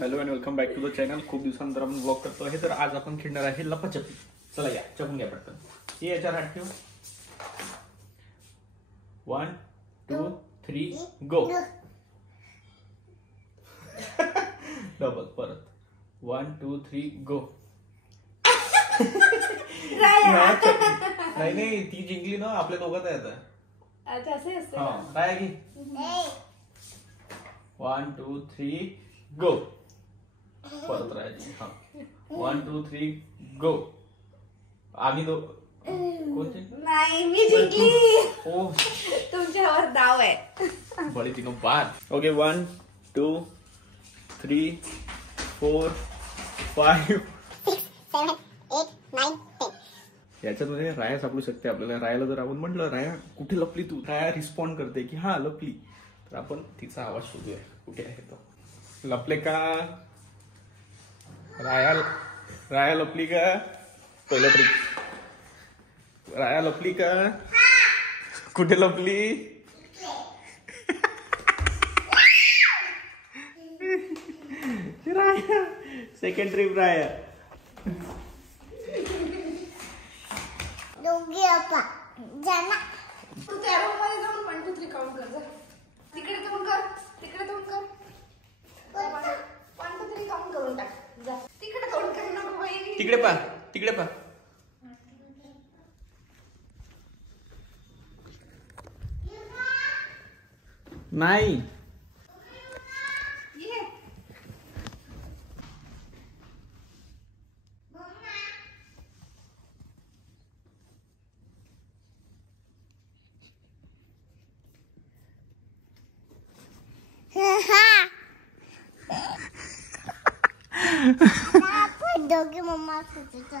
Hello and welcome back to the channel. खूप दिवसानंतर आपण ब्लॉग करतो आहे. तर आज आपण खेळणार आहे लपाछपी. चला या, चपून घ्या पटकन. ये याच्यावर हात ठेव. 1 2 3 गो. डबल परत 1 2 3 गो. नाही नाही, ती जिंकली ना, आपल्या दोघात आहे आता. अच्छा असे असते. हा काय की 1 2 3 गो. परत राहायची. हा 1 2 3 गो. आम्ही कोण जिंकलं? नाही मी जिंकली. ओ तुमच्यावर दाव आहे. बड़ी तीनों बार. ओके 1 2 3 4 5 6 7 8 9 10. याच्यामध्ये राया सापडू शकते आपल्याला. रायाला जर आपण म्हटलं राया कुठे लपली तू, राया रिस्पॉन्ड करते की हा लपली. तर आपण तिचा आवाज शोधूया कुठे आहे तो. लपले का राया? राया लपली का? पहिलं ट्रिक. राया लपली का? कुठे लपली? राया. सेकंड ट्रिप राया. दोघी अपा जाना. तू त्या रूम मध्ये जाऊन 1 2 3 काउंट कर जा. तिकडे तोंड कर, तिकडे तोंड कर. 1 2 3 काउंट करून टाक. जा तिकडे तोंड कर. नको बाई. तिकडे पा, तिकडे पा. नाही ये आपण दोघी मम्मा सुचत.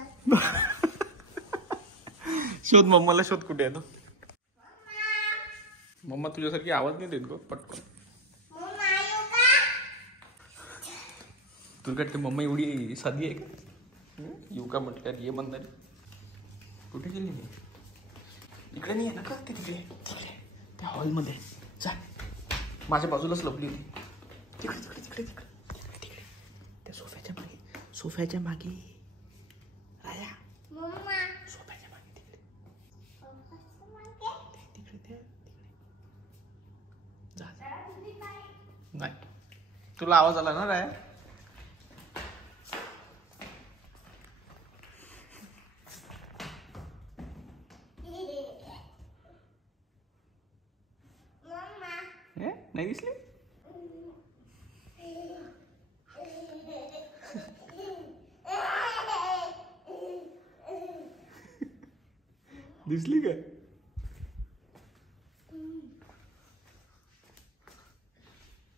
शोध मम्माला, शोध कुठे आहे तो. मम्मा तुझ्यासारखी आवाज नाही देत गो पटकन. मम्मा येऊ का? तुला वाटते मम्मा एवढी साधी आहे का? येऊ का म्हटल्यावर ये म्हणणार. कुठे गेली मी? इकडे नाही आहे ना का? ते तिकडे तिकडे त्या हॉलमध्ये जा. माझ्या बाजूलाच लपली होती. तिकडे तिकडे तिकडे तिकडे तिकडे तिकडे त्या सोफ्याच्या मागे, सोफ्याच्या मागे. राया मम्मा सोफ्याच्या मागे तिकडे तिकडे तिकडे जा. नाही तुला आवाज आला ना राया? नाही दिसली? दिसली का?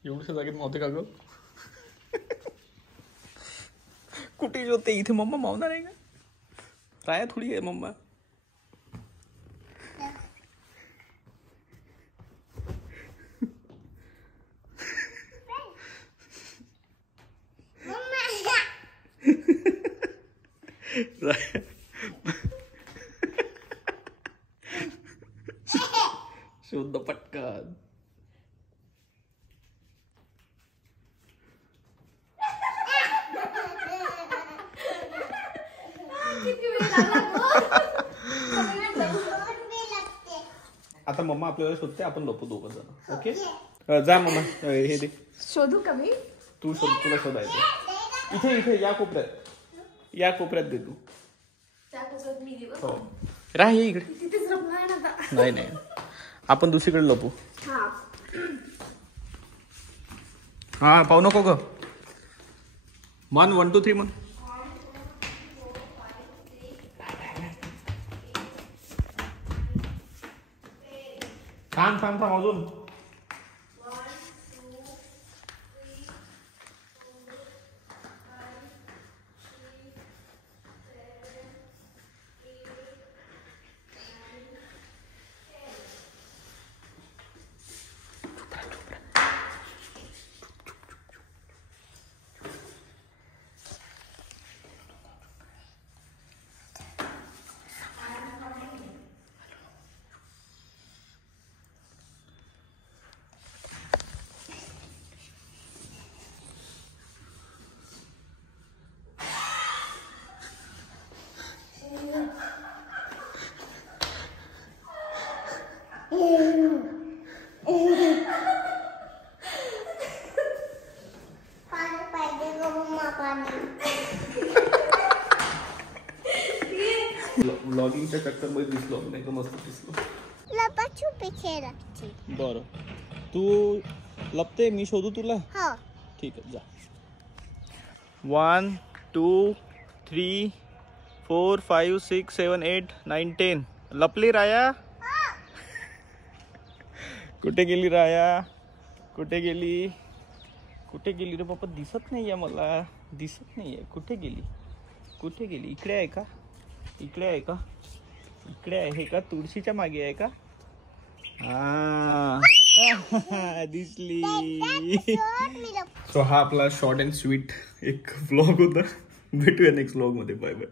एवढ्या जागेत नव्हते का ग? कुठे होते? इथे मम्मा मावणार आहे का? राया थोडी आहे मम्मा. राया शोध पटकन. किती वेळ लागला गं? आता मम्मा आपल्याला शोधते, आपण लपू दोघं जण. ओके जा मम्मा. हे दे. शोधू का मी? तू शोध, तुला शोधायचं. इथे इथे या कोपऱ्यात, या कोपऱ्यात दे तू. त्या कोपऱ्यात मी देऊ. हो राह ये इकडे. तिथेच लपणार ना आता. नाही नाही, आपण दुसरीकडे लपू. हा हा पाहू नको ग. मन 1 2 3 मन. थांब थांब थांब अजून. व्लॉगिंगच्या चक्करमध्ये दिसलो, नाही तर मस्त दिसलो. लपाछुपी खेळायची. बरं, तू लपते, मी शोधू तुला? हो. ठीक आहे, जा. 1 2 3 4 5 6 7 8 9 10. लपली राया? कुठे गेली राया? कुठे गेली? कुठे गेली रे बाबा? दिसत नाहीये मला, दिसत नाहीये. कुठे गेली? कुठे गेली? इकडे आहे का? इकडे आहे का? इकडे आहे का? तुळशीच्या मागे आहे का? दिसली. सो हा आपला शॉर्ट अँड स्वीट एक व्लॉग होता. भेटूया नेक्स्ट व्लॉग मध्ये. Bye bye.